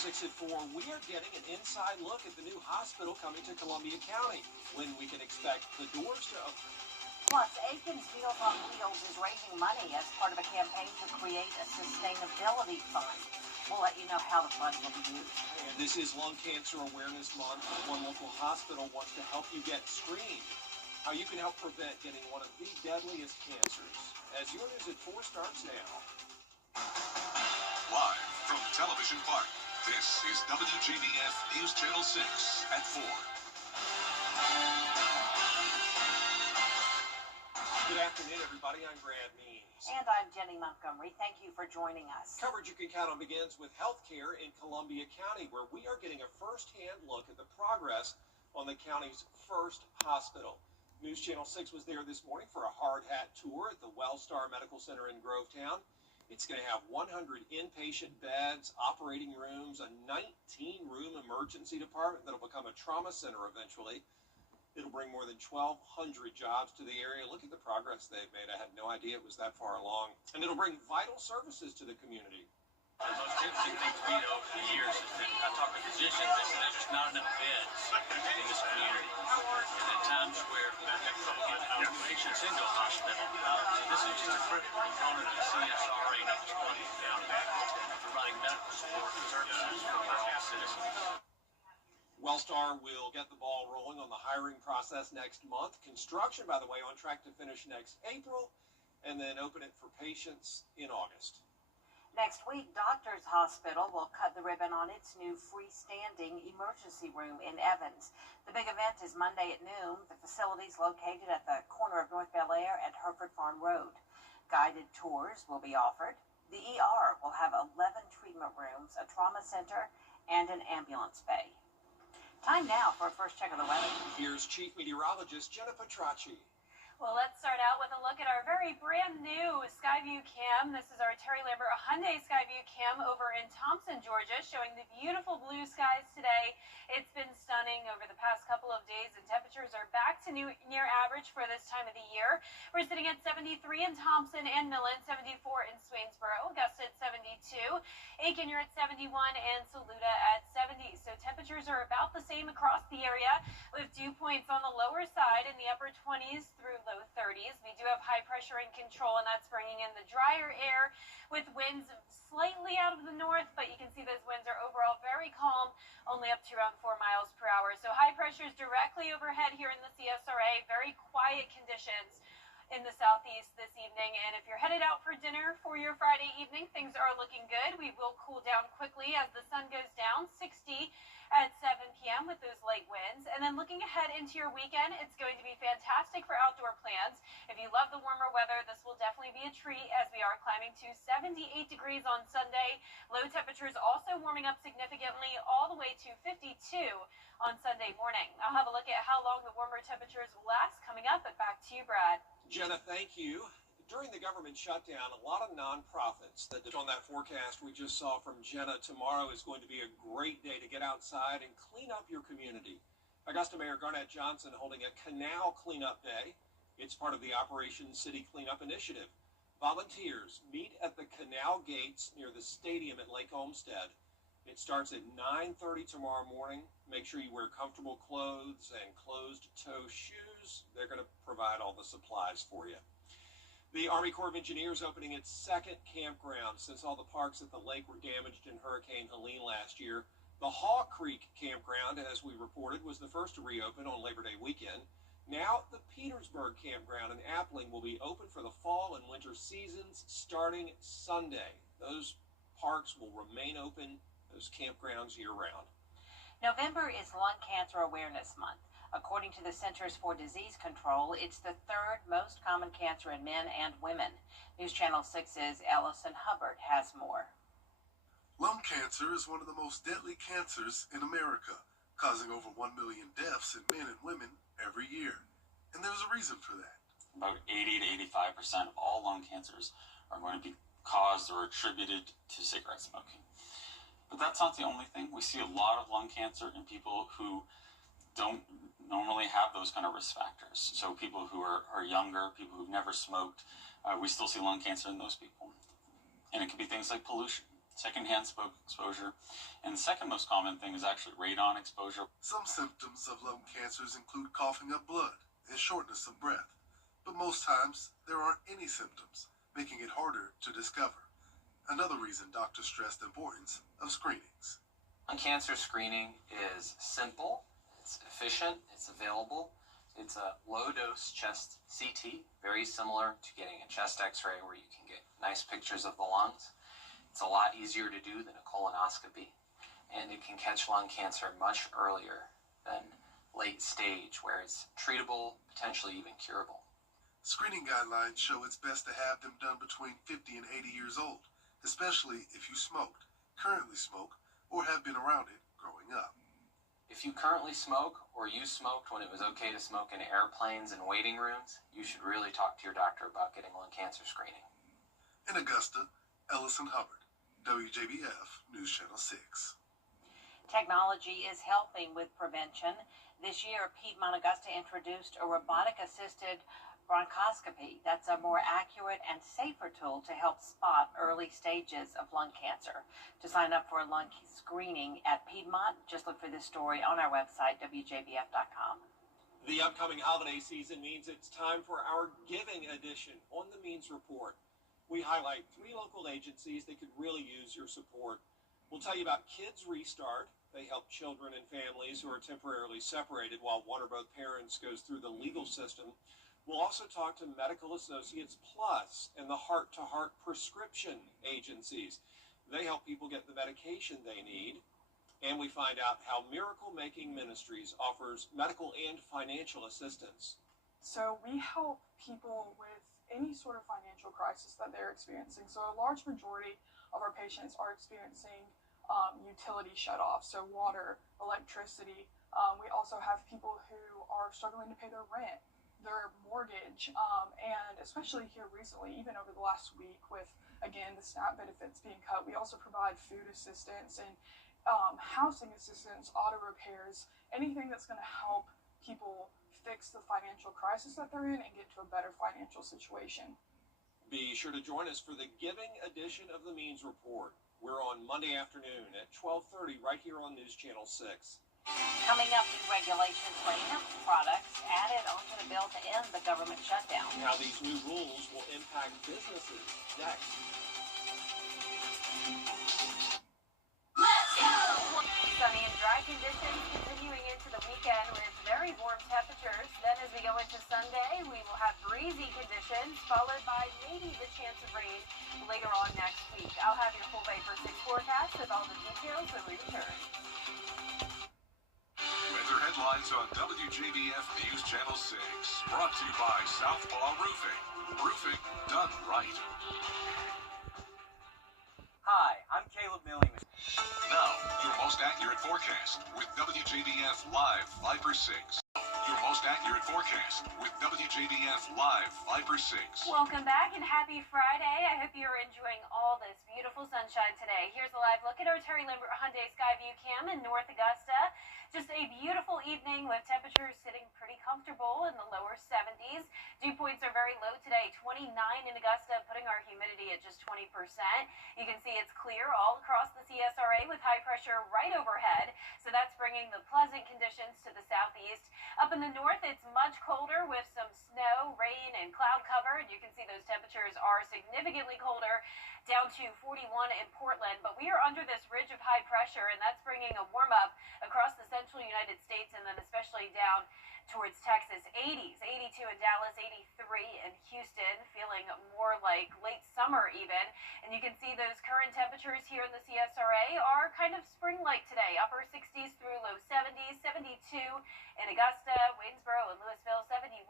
6 at 4, we are getting an inside look at the new hospital coming to Columbia County, when we can expect the doors to open. Plus, Aiken's Meals on Wheels is raising money as part of a campaign to create a sustainability fund. We'll let you know how the fund will be used. And this is Lung Cancer Awareness Month. One local hospital wants to help you get screened. How you can help prevent getting one of the deadliest cancers. As your News at 4 starts now. Live from Television Park, this is WJBF News Channel 6 at 4. Good afternoon, everybody. I'm Brad Means. And I'm Jenny Montgomery. Thank you for joining us. Coverage you can count on begins with healthcare in Columbia County, where we are getting a first-hand look at the progress on the county's first hospital. News Channel 6 was there this morning for a hard hat tour at the Wellstar Medical Center in Grovetown. It's going to have 100 inpatient beds, operating rooms, a 19-room emergency department that'll become a trauma center eventually. It'll bring more than 1,200 jobs to the area. Look at the progress they've made. I had no idea it was that far along. And it'll bring vital services to the community. The most interesting thing to me over the years is that I talk to physicians, they say there's just not enough beds in this community. And at times where we have trouble getting patients into a hospital, this is just a critical component of the CSRA, not just Columbia County, providing medical support and services for all citizens. Wellstar will get the ball rolling on the hiring process next month. Construction, by the way, on track to finish next April, and then open it for patients in August. Next week, Doctors Hospital will cut the ribbon on its new freestanding emergency room in Evans. The big event is Monday at noon. The facility is located at the corner of North Bel Air and Hereford Farm Road. Guided tours will be offered. The ER will have 11 treatment rooms, a trauma center, and an ambulance bay. Time now for a first check of the weather. Here's Chief Meteorologist Jenna Petracci. Well, let's start out with a look at our very brand new Skyview cam. This is our Terry Lambert Hyundai Skyview cam over in Thompson, Georgia, showing the beautiful blue skies today. It's been stunning over the past couple of days, and temperatures are back to near average for this time of the year. We're sitting at 73 in Thompson and Millen, 74 in Swainsboro, Augusta at 72, Aiken, you're at 71, and Saluda at 70. So temperatures are about the same across the area, with dew points on the lower side in the upper 20s through low 30s. We do have high pressure in control, and that's bringing in the drier air with winds slightly out of the north, but you can see those winds are overall very calm, only up to around 4 miles per hour. So high pressure is directly overhead here in the CSRA. Very quiet conditions in the southeast this evening, and if you're headed out for dinner for your Friday evening, things are looking good. We will cool down quickly as the sun goes down, 60 at 7 p.m. with those light winds. And then looking ahead into your weekend, it's going to be fantastic for outdoor plans. If you love the warmer weather, this will definitely be a treat as we are climbing to 78 degrees on Sunday. Low temperatures also warming up significantly all the way to 52 on Sunday morning. I'll have a look at how long the warmer temperatures will last coming up, but back to you, Brad. Jenna, thank you. During the government shutdown, a lot of nonprofits that on that forecast we just saw from Jenna, tomorrow is going to be a great day to get outside and clean up your community. Augusta Mayor Garnett Johnson holding a canal cleanup day. It's part of the Operation City Cleanup Initiative. Volunteers meet at the canal gates near the stadium at Lake Olmsted. It starts at 9:30 tomorrow morning. Make sure you wear comfortable clothes and closed-toe shoes. They're going to provide all the supplies for you. The Army Corps of Engineers opening its second campground since all the parks at the lake were damaged in Hurricane Helene last year. The Haw Creek Campground, as we reported, was the first to reopen on Labor Day weekend. Now the Petersburg Campground in Appling will be open for the fall and winter seasons starting Sunday. Those parks will remain open, those campgrounds year-round. November is Lung Cancer Awareness Month. According to the Centers for Disease Control, it's the third most common cancer in men and women. News Channel 6's Allison Hubbard has more. Lung cancer is one of the most deadly cancers in America, causing over 1 million deaths in men and women every year. And there's a reason for that. About 80 to 85% of all lung cancers are going to be caused or attributed to cigarette smoking. But that's not the only thing. We see a lot of lung cancer in people who don't normally have those kind of risk factors. So people who are younger, people who've never smoked, we still see lung cancer in those people. And it could be things like pollution. secondhand smoke exposure, and the second most common thing is actually radon exposure. Some symptoms of lung cancers include coughing up blood and shortness of breath, but most times there aren't any symptoms, making it harder to discover. Another reason doctors stress the importance of screenings. Lung cancer screening is simple, it's efficient, it's available. It's a low-dose chest CT, very similar to getting a chest x-ray where you can get nice pictures of the lungs. It's a lot easier to do than a colonoscopy, and it can catch lung cancer much earlier than late stage, where it's treatable, potentially even curable. Screening guidelines show it's best to have them done between 50 and 80 years old, especially if you smoked, currently smoke, or have been around it growing up. If you currently smoke or you smoked when it was okay to smoke in airplanes and waiting rooms, you should really talk to your doctor about getting lung cancer screening. In Augusta, Ellison Hubbard, WJBF News Channel 6. Technology is helping with prevention. This year, Piedmont Augusta introduced a robotic-assisted bronchoscopy. That's a more accurate and safer tool to help spot early stages of lung cancer. To sign up for a lung screening at Piedmont, just look for this story on our website, WJBF.com. The upcoming holiday season means it's time for our giving edition on the Means Report. We highlight 3 local agencies that could really use your support. We'll tell you about Kids Restart. They help children and families who are temporarily separated while one or both parents goes through the legal system. We'll also talk to Medical Associates Plus and the Heart-to-Heart prescription agencies. They help people get the medication they need. And we find out how Miracle Making Ministries offers medical and financial assistance. So we help people with any sort of financial crisis that they're experiencing. So a large majority of our patients are experiencing utility shutoffs, so water, electricity. We also have people who are struggling to pay their rent, their mortgage, and especially here recently, even over the last week with, again, the SNAP benefits being cut, we also provide food assistance and housing assistance, auto repairs, anything that's going to help people fix the financial crisis that they're in and get to a better financial situation. Be sure to join us for the giving edition of the Means Report. We're on Monday afternoon at 12:30 right here on News Channel 6. Coming up, new regulations for hemp products added onto the bill to end the government shutdown. How these new rules will impact businesses. Next. Let's go! Sunny and dry conditions continuing into the weekend with very warm temperatures. Then as we go into Sunday, we will have breezy conditions followed by maybe the chance of rain later on next week. I'll have your full Vapor 6 forecast with all the details when we return. Weather headlines on WJBF News Channel 6. Brought to you by Southpaw Roofing. Roofing done right. Hi, I'm Caleb Milliman. Now, your most accurate forecast with WJBF Live Viper 6. Your most accurate forecast with WJBF Live Viper 6. Welcome back and happy Friday. I hope you're enjoying all this beautiful sunshine today. Here's a live look at our Terry Lambert Hyundai Skyview Cam in North Augusta. Just a beautiful evening with temperatures sitting pretty comfortable in the lower 70s. Dew points are very low today, 29 in Augusta, putting our humidity at just 20%. You can see it's clear all across the CSRA with high pressure right overhead. So that's bringing the pleasant conditions to the southeast. Up in the north, it's much colder with some snow, rain, and cloud cover. You can see those temperatures are significantly colder, down to 41 in Portland. But we are under this ridge of high pressure, and that's bringing a warm-up across the central United States and then especially down towards Texas. 80s, 82 in Dallas, 83 in Houston, feeling more like late summer even. And you can see those current temperatures here in the CSRA are kind of spring-like today, upper 60s through low 70s, 72 in Augusta, Waynesboro, and Louisville, 71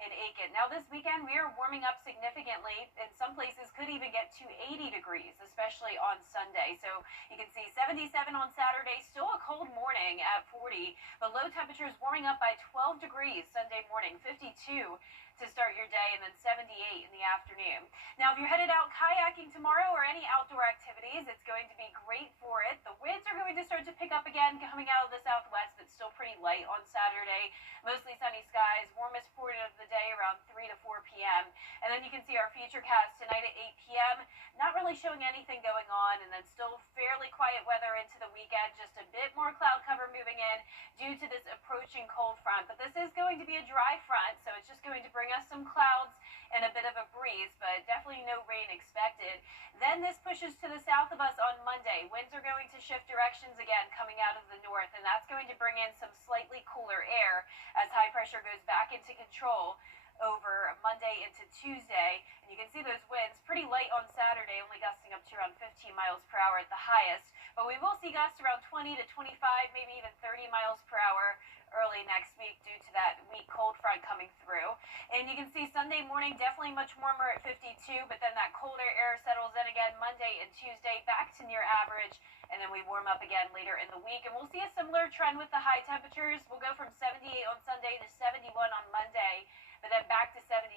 in Aiken. Now this weekend we are warming up significantly. In some places could even get to 80 degrees, especially on Sunday. So you can see 77 on Saturday, still a cold morning at 40, but low temperatures warming up by 12 degrees Sunday morning, 52 to start your day, and then 78 in the afternoon. Now, if you're headed out kayaking tomorrow or any outdoor activities, it's going to be great for it. The winds are going to start to pick up again coming out of the southwest, but still pretty light on Saturday. Mostly sunny skies, warmest portion of the day around around 3 to 4 p.m. And then you can see our Futurecast tonight at 8 p.m. Not really showing anything going on, and then still fairly quiet weather into the weekend. Just a bit more cloud cover moving in due to this approaching cold front. But this is going to be a dry front, so it's just going to bring us some clouds and a bit of a breeze, but definitely no rain expected. Then this pushes to the south of us on Monday. Winds are going to shift directions again coming out of the north, and that's going to bring in some slightly cooler air as high pressure goes back into control over Monday into Tuesday. And you can see those winds pretty light on Saturday, only gusting up to around 15 miles per hour at the highest. But we will see gusts around 20 to 25, maybe even 30 miles per hour early next week due to that weak cold front coming through. And you can see Sunday morning definitely much warmer at 52, but then that colder air settles in again Monday and Tuesday back to near average, and then we warm up again later in the week. And we'll see a similar trend with the high temperatures. We'll go from 78 on Sunday to 71 on Monday, but then back to 77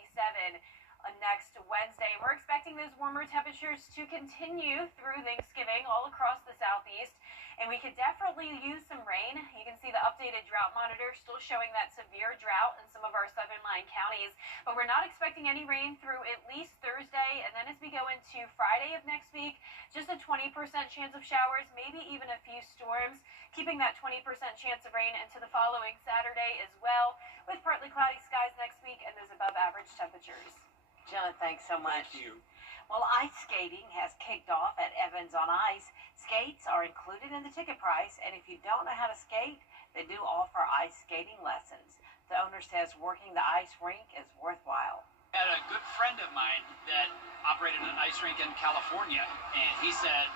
on next Wednesday. We're expecting those warmer temperatures to continue through Thanksgiving all across the southeast, and we could definitely use some rain. You can see the updated drought monitor still showing that severe drought in some of our southern line counties, but we're not expecting any rain through at least Thursday. And then as we go into Friday of next week, just a 20% chance of showers, maybe even a few storms, keeping that 20% chance of rain into the following Saturday as well, with partly cloudy skies next week and those above average temperatures. Jenna, thanks so much. Thank you. Well, ice skating has kicked off at Evans on Ice. Skates are included in the ticket price, and if you don't know how to skate, they do offer ice skating lessons. The owner says working the ice rink is worthwhile. I had a good friend of mine that operated an ice rink in California, and he said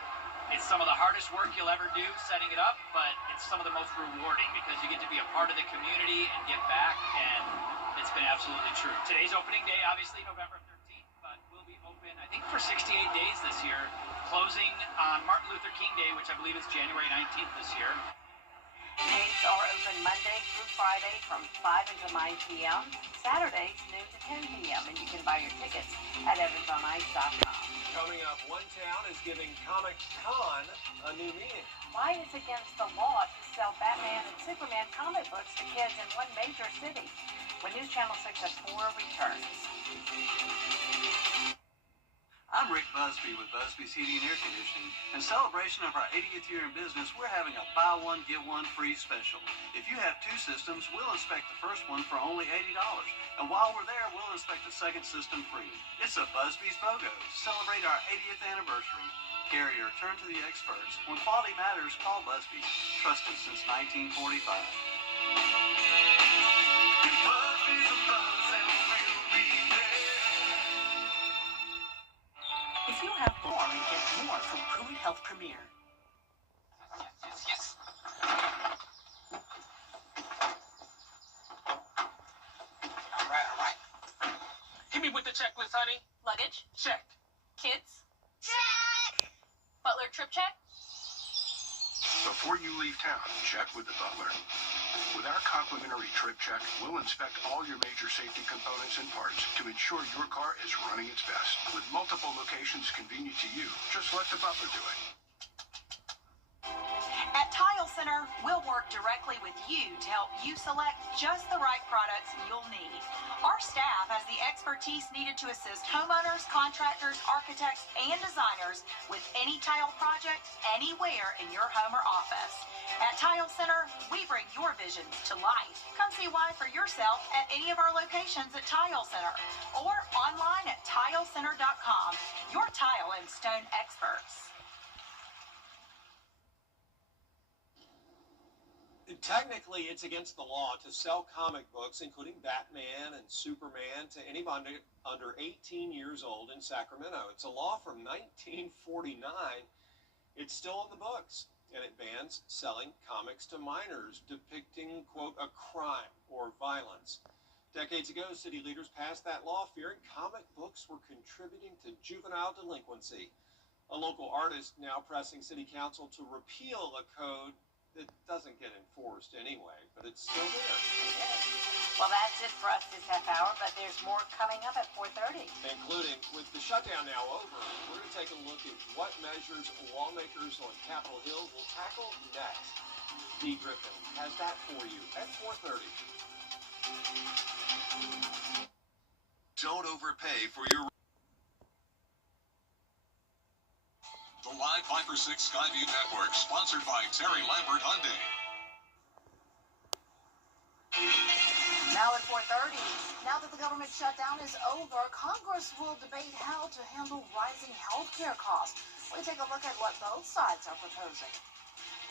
it's some of the hardest work you'll ever do setting it up, but it's some of the most rewarding because you get to be a part of the community and give back, and it's been absolutely true. Today's opening day, obviously November 13th, but we'll be open, I think, for 68 days this year, closing on Martin Luther King Day, which I believe is January 19th this year. Gates are open Monday through Friday from 5 until 9 p.m., Saturdays noon to 10 p.m., and you can buy your tickets at evansonice.com. Coming up, one town is giving Comic Con a new meaning. Why it's against the law to sell Batman and Superman comic books to kids in one major city? When News Channel 6 at 4 returns. I'm Rick Busby with Busby's Heating and Air Conditioning. In celebration of our 80th year in business, we're having a buy one, get one free special. If you have 2 systems, we'll inspect the first one for only $80. And while we're there, we'll inspect the second system free. It's a Busby's BOGO to celebrate our 80th anniversary. Carrier, turn to the experts. When quality matters, call Busby's. Trusted since 1945. If you have more, you get more from Pruitt Health Premier. Yes. All right. Hit me with the checklist, honey. Luggage? Check. Kids? Check! Butler trip check? Before you leave town, check with the butler. With our complimentary trip check, we'll inspect all your major safety components and parts to ensure your car is running its best. With multiple locations convenient to you, just let the butler do it. At Tile Center, we'll work directly with you to help you select just the right products you'll need. Our staff has the expertise needed to assist homeowners, contractors, architects, and designers with any tile project anywhere in your home or office. At Tile Center, we bring your visions to life. Come see why for yourself at any of our locations at Tile Center or online at tilecenter.com. Your tile and stone experts. Technically, it's against the law to sell comic books, including Batman and Superman, to anybody under 18 years old in Sacramento. It's a law from 1949. It's still in the books, and it bans selling comics to minors depicting, quote, a crime or violence. Decades ago, city leaders passed that law fearing comic books were contributing to juvenile delinquency. A local artist now pressing city council to repeal a code that doesn't get enforced anyway, but it's still there. Well, that's it for us this half hour, but there's more coming up at 4:30. Including, with the shutdown now over, we're going to take a look at what measures lawmakers on Capitol Hill will tackle next. Dee Griffin has that for you at 4:30. Don't overpay for your... The Live 5 for 6 Skyview Network, sponsored by Terry Lambert Hyundai. Now at 4:30, now that the government shutdown is over, Congress will debate how to handle rising health care costs. We take a look at what both sides are proposing.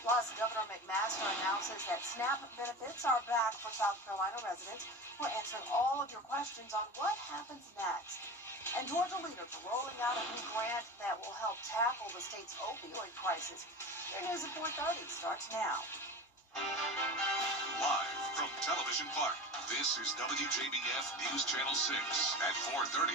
Plus, Governor McMaster announces that SNAP benefits are back for South Carolina residents. We're answering all of your questions on what happens next. And Georgia leaders are rolling out a new grant that will help tackle the state's opioid crisis. Your news at 4:30 starts now. Live from Television Park, this is WJBF News Channel 6 at 4:30.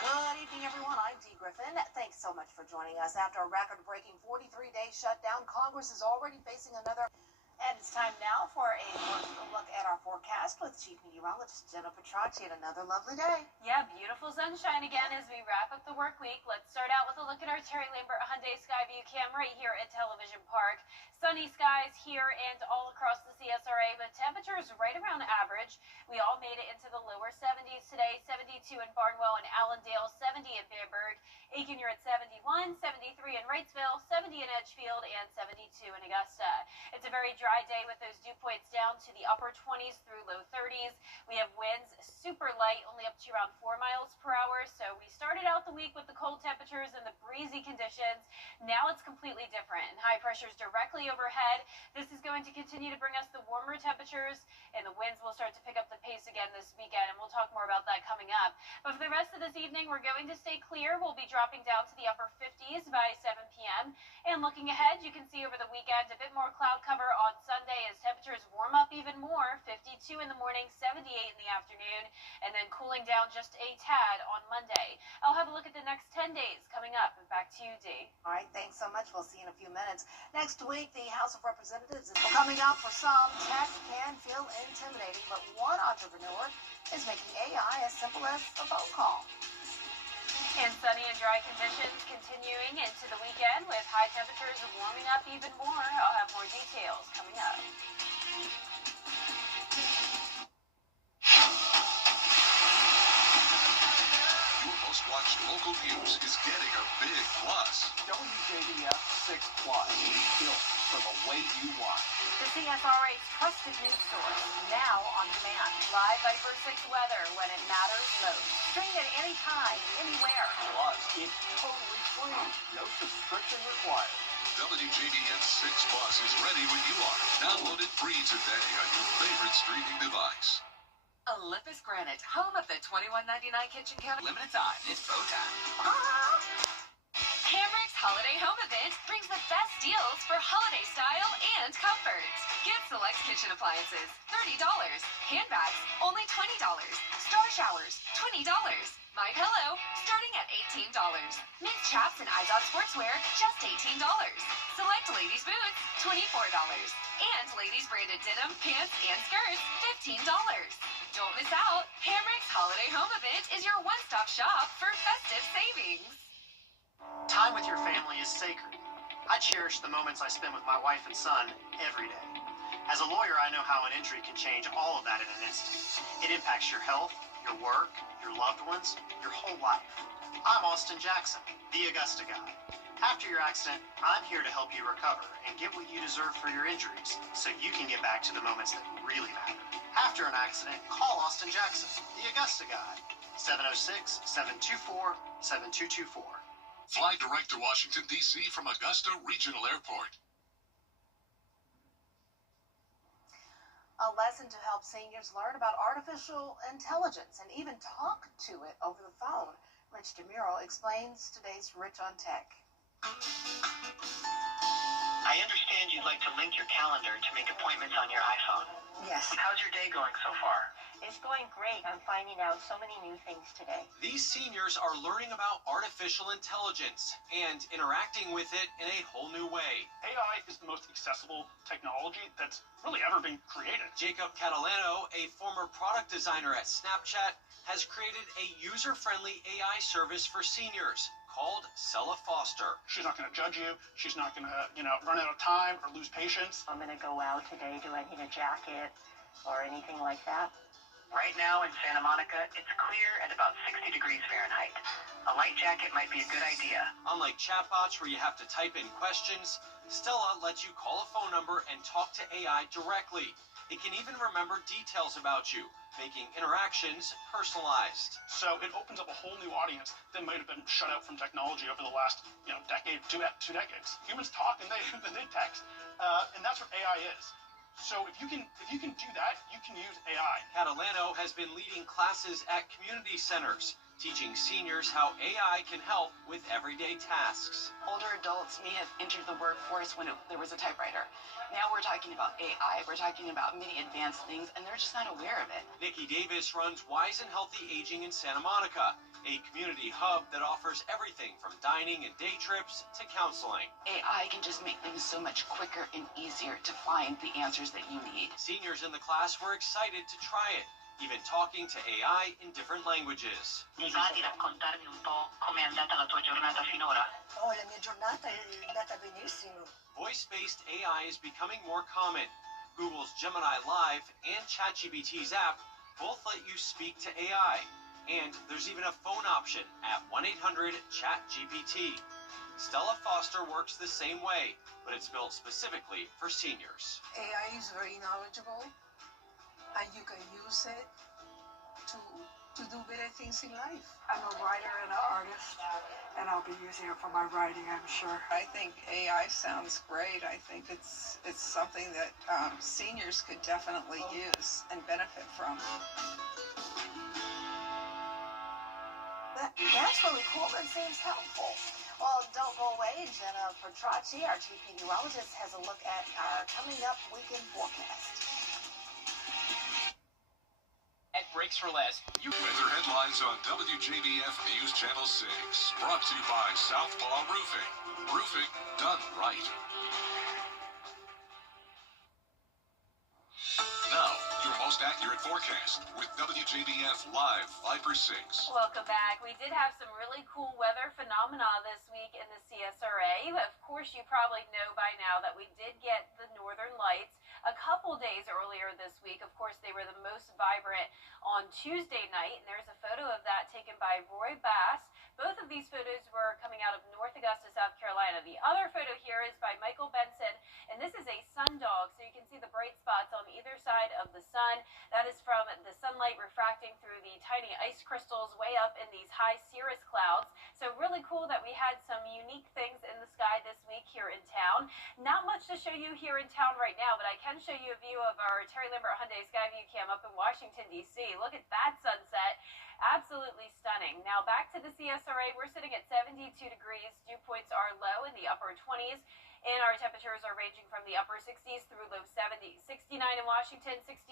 Good evening, everyone. I'm Dee Griffin. Thanks so much for joining us. After a record-breaking 43-day shutdown, Congress is already facing another... And it's time now for a look at our forecast with Chief Meteorologist Jenna Petracci and another lovely day. Yeah, beautiful sunshine again as we wrap up the work week. Let's start out with a look at our Terry Lambert Hyundai Skyview Cam right here at Television Park. Sunny skies here and all across the CSRA, but temperatures right around average. We all made it into the lower 70s today, 72 in Barnwell and Allendale, 70 in Bamberg. Aiken, you're at 71, 73 in Wrightsville, 70 in Edgefield, and 72 in Augusta. It's a very dry day with those dew points down to the upper 20s through low 30s. We have winds super light, only up to around 4 miles per hour. So we started out the week with the cold temperatures and the breezy conditions. Now it's completely different, and high pressures directly overhead. This is going to continue to bring us the warmer temperatures, and the winds will start to pick up the pace again this weekend, and we'll talk more about that coming up. But for the rest of this evening, we're going to stay clear. We'll be dropping down to the upper 50s by 7 p.m. And looking ahead, you can see over the weekend a bit more cloud cover on Sunday as temperatures warm up even more, 52 in the morning, 78 in the afternoon, and then cooling down just a tad on Monday. I'll have a look at the next 10 days coming up. Back to you, Dee. All right, thanks so much. We'll see you in a few minutes. Next week, the House of Representatives is coming up. For some, tech can feel intimidating, but one entrepreneur is making AI as simple as a phone call. And sunny and dry conditions continuing into the weekend with high temperatures warming up even more. I'll have more details coming up. Your most watched local news is getting a big plus. WJBF 6 Plus, built for the way you want. The CSRA's trusted news source, now on demand. Live Viper 6 weather when it matters most. Stream it anytime, anywhere. Plus, it's totally free. No subscription required. WJBF 6 Plus is ready when you are. Download it free today on your favorite streaming device. Olympus Granite, home of the $21.99 kitchen counter. Limited time. It's bow time. Hamrick's Holiday Home Event brings the best deals for holiday style and comfort. Get select kitchen appliances, $30. Handbags, only $20. Star showers, $20. My Pillow, starting at $18. Men's chaps and Izod sportswear, just $18. Select ladies' boots, $24. And ladies' branded denim, pants, and skirts, $15. Don't miss out. Hamrick's Holiday Home Event is your one-stop shop for festive savings. Time with your family is sacred. I cherish the moments I spend with my wife and son every day. As a lawyer, I know how an injury can change all of that in an instant. It impacts your health, your work, your loved ones, your whole life. I'm Austin Jackson, the Augusta guy. After your accident, I'm here to help you recover and get what you deserve for your injuries so you can get back to the moments that really matter. After an accident, call Austin Jackson, the Augusta guy. 706-724-7224. Fly direct to Washington, D.C. from Augusta Regional Airport. A lesson to help seniors learn about artificial intelligence and even talk to it over the phone. Rich DeMuro explains today's Rich on Tech. I understand you'd like to link your calendar to make appointments on your iPhone. Yes. How's your day going so far? It's going great. I'm finding out so many new things today. These seniors are learning about artificial intelligence and interacting with it in a whole new way. AI is the most accessible technology that's really ever been created. Jacob Catalano, a former product designer at Snapchat, has created a user-friendly AI service for seniors called Sella Foster. She's not going to judge you. She's not going to, run out of time or lose patience. I'm going to go out today. Do I need a jacket? or anything like that? Right now in Santa Monica, it's clear at about 60 degrees Fahrenheit. A light jacket might be a good idea. Unlike chatbots where you have to type in questions, Stella lets you call a phone number and talk to AI directly. It can even remember details about you, making interactions personalized. So it opens up a whole new audience that might have been shut out from technology over the last, decade, two decades. Humans talk and they text, and that's what AI is. So if you can do that, you can use AI. Catalano has been leading classes at community centers, teaching seniors how AI can help with everyday tasks. Older adults may have entered the workforce when there was a typewriter. Now we're talking about AI, we're talking about many advanced things, and they're just not aware of it. Nikki Davis runs Wise and Healthy Aging in Santa Monica, a community hub that offers everything from dining and day trips to counseling. AI can just make things so much quicker and easier to find the answers that you need. Seniors in the class were excited to try it, even talking to AI in different languages. Mi va di raccontarmi un po' come è andata la tua giornata finora? Oh, la mia giornata è andata benissimo. Voice-based AI is becoming more common. Google's Gemini Live and ChatGPT's app both let you speak to AI. And there's even a phone option at 1-800-CHAT-GPT. Stella Foster works the same way, but it's built specifically for seniors. AI is very knowledgeable, and you can use it to do better things in life. I'm a writer and an artist, and I'll be using it for my writing, I'm sure. I think AI sounds great. I think it's something that seniors could definitely use and benefit from. That's really cool. That seems helpful. Well, don't go away. Jenna Petracci, our chief meteorologist, has a look at our coming up weekend forecast. At Breaks for Less, Weather headlines on WJBF News Channel 6. Brought to you by Southpaw Roofing. Roofing done right. Now, your most accurate forecast with WJBF Live Viper 6. Welcome back. We did have some really cool weather phenomena this week in the CSRA. Of course, you probably know by now that we did get the Northern Lights a couple days earlier this week. Of course, they were the most vibrant on Tuesday night, and there's a photo of that taken by Roy Bass. Both of these photos were coming out of North Augusta, South Carolina. The other photo here is by Michael Benson, and this is a sundog, so you can see the bright spots on either side of the sun. That is from the sunlight refracting through the tiny ice crystals way up in these high cirrus clouds. So really cool that we had some unique things in the sky this week here in town. Not much to show you here in town right now, but I can show you a view of our Terry Lambert Hyundai Skyview Cam up in Washington, D.C. Look at that sunset. Absolutely stunning. Now back to the CSRA. We're sitting at 72 degrees. Dew points are low in the upper 20s. And our temperatures are ranging from the upper 60s through low 70s. 69 in Washington, 68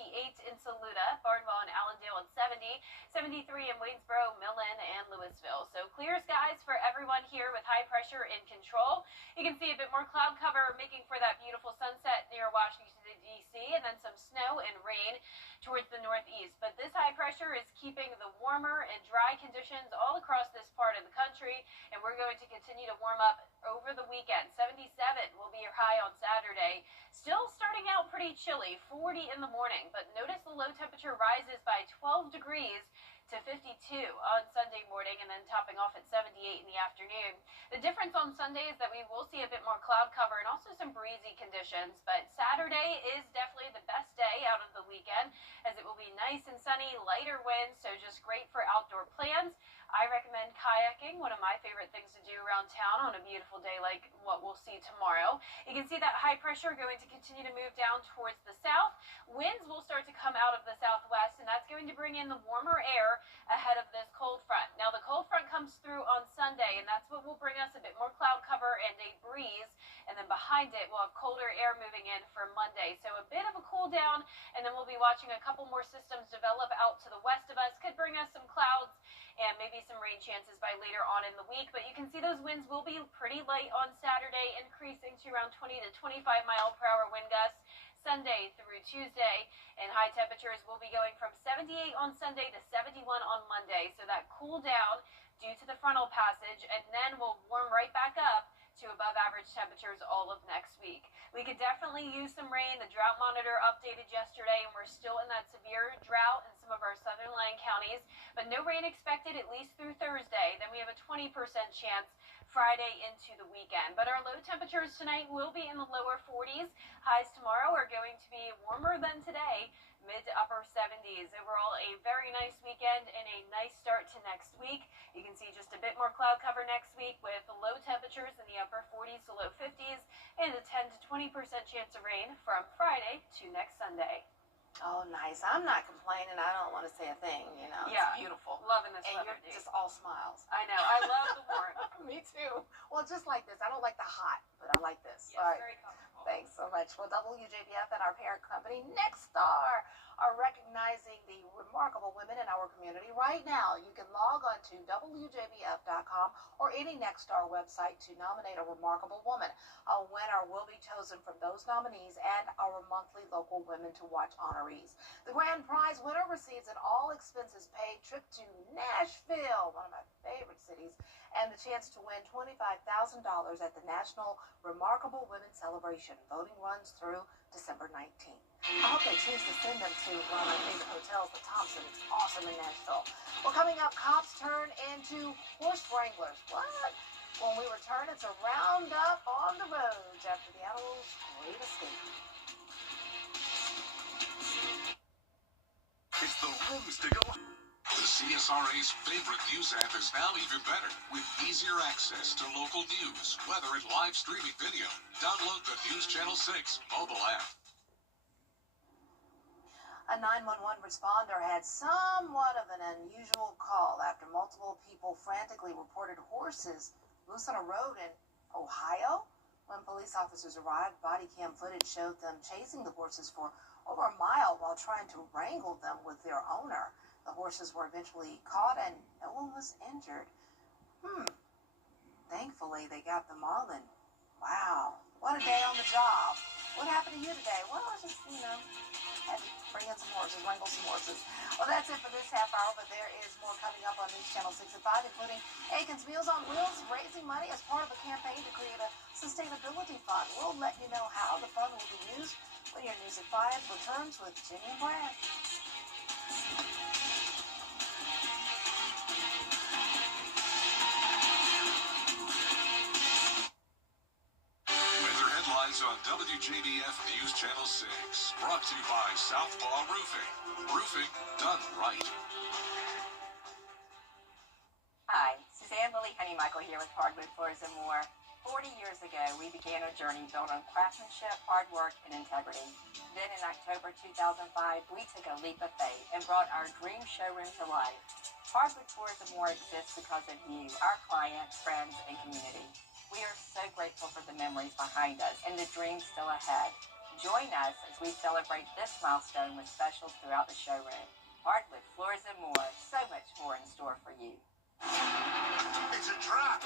in Saluda, Barnwell and Allendale at 70, 73 in Waynesboro, Millen, and Louisville. So clear skies for everyone here with high pressure in control. You can see a bit more cloud cover making for that beautiful sunset near Washington, D.C., and then some snow and rain towards the northeast. But this high pressure is keeping the warmer and dry conditions all across this part of the country, and we're going to continue to warm up over the weekend. 77 will be your high on Saturday. Still starting out pretty chilly, 40 in the morning, but notice the low temperature rises by 12 degrees to 52 on Sunday morning, and then topping off at 78 in the afternoon. The difference on Sunday is that we will see a bit more cloud cover and also some breezy conditions, but Saturday is definitely the best day out of the weekend, as it will be nice and sunny, lighter winds, so just great for outdoor plans. I recommend kayaking, one of my favorite things to do around town on a beautiful day like what we'll see tomorrow. You can see that high pressure going to continue to move down towards the south. Winds will start to come out of the southwest, and that's going to bring in the warmer air ahead of this cold front. Now, the cold front comes through on Sunday, and that's what will bring us a bit more cloud cover and a breeze. And then behind it, we'll have colder air moving in for Monday. So a bit of a cool down, and then we'll be watching a couple more systems develop out to the west of us. Could bring us some clouds and maybe some rain chances by later on in the week. But you can see those winds will be pretty light on Saturday, increasing to around 20 to 25 mile per hour wind gusts Sunday through Tuesday. And high temperatures will be going from 78 on Sunday to 71 on Monday. So that cool down due to the frontal passage, and then we'll warm right back up to above average temperatures all of next week. We could definitely use some rain. The drought monitor updated yesterday, and we're still severe drought in some of our southern lying counties, but no rain expected at least through Thursday. Then we have a 20% chance Friday into the weekend. But our low temperatures tonight will be in the lower 40s. Highs tomorrow are going to be warmer than today, mid to upper 70s. Overall, a very nice weekend and a nice start to next week. You can see just a bit more cloud cover next week with low temperatures in the upper 40s to low 50s and a 10 to 20% chance of rain from Friday to next Sunday. Oh, nice. I'm not complaining. I don't want to say a thing, you know. Yeah. It's beautiful. Loving this And weather, you're just all smiles. I know. I love the warmth. Me too. Well, just like this. I don't like the hot, but I like this. Yes, all right. very comfortable. Thanks so much. Well, WJBF and our parent company, Nexstar, are recognizing the remarkable women in our community right now. You can log on to WJBF.com or any Nexstar website to nominate a remarkable woman. A winner will be chosen from those nominees and our monthly local Women to Watch honorees. The grand prize winner receives an all-expenses-paid trip to Nashville, one of my favorite cities, and the chance to win $25,000 at the National Remarkable Women Celebration. Voting runs through December 19th. I hope they choose to send them to one of my favorite hotels, the Thompson. It's awesome in Nashville. Well, coming up, cops turn into horse wranglers. What? When we return, it's a roundup on the roads after the animals' great escape. It's the rooms to go. The CSRA's favorite news app is now even better with easier access to local news, weather, and live streaming video. Download the News Channel 6 mobile app. A 911 responder had somewhat of an unusual call after multiple people frantically reported horses loose on a road in Ohio. When police officers arrived, body cam footage showed them chasing the horses for over a mile while trying to wrangle them with their owner. The horses were eventually caught and no one was injured. Thankfully, they got them all in. Wow, what a day on the job. What happened to you today? Well, I just, had to bring in some horses, wrangle some horses. Well, that's it for this half hour, but there is more coming up on News Channel 6 at 5, including Aiken's Meals on Wheels, raising money as part of a campaign to create a sustainability fund. We'll let you know how the fund will be used when your News at 5 returns with Jenny and Brad. Weather headlines on WJBF News Channel 6. Brought to you by Southpaw Roofing. Roofing done right. Hi, Suzanne Lily Honeymichael here with Hardwood Floors and More. 40 years ago, we began a journey built on craftsmanship, hard work, and integrity. Then in October 2005, we took a leap of faith and brought our dream showroom to life. Hardwood Floors and More exists because of you, our clients, friends, and community. We are so grateful for the memories behind us and the dreams still ahead. Join us as we celebrate this milestone with specials throughout the showroom. Hardwood Floors and More, so much more in store for you. It's a trap.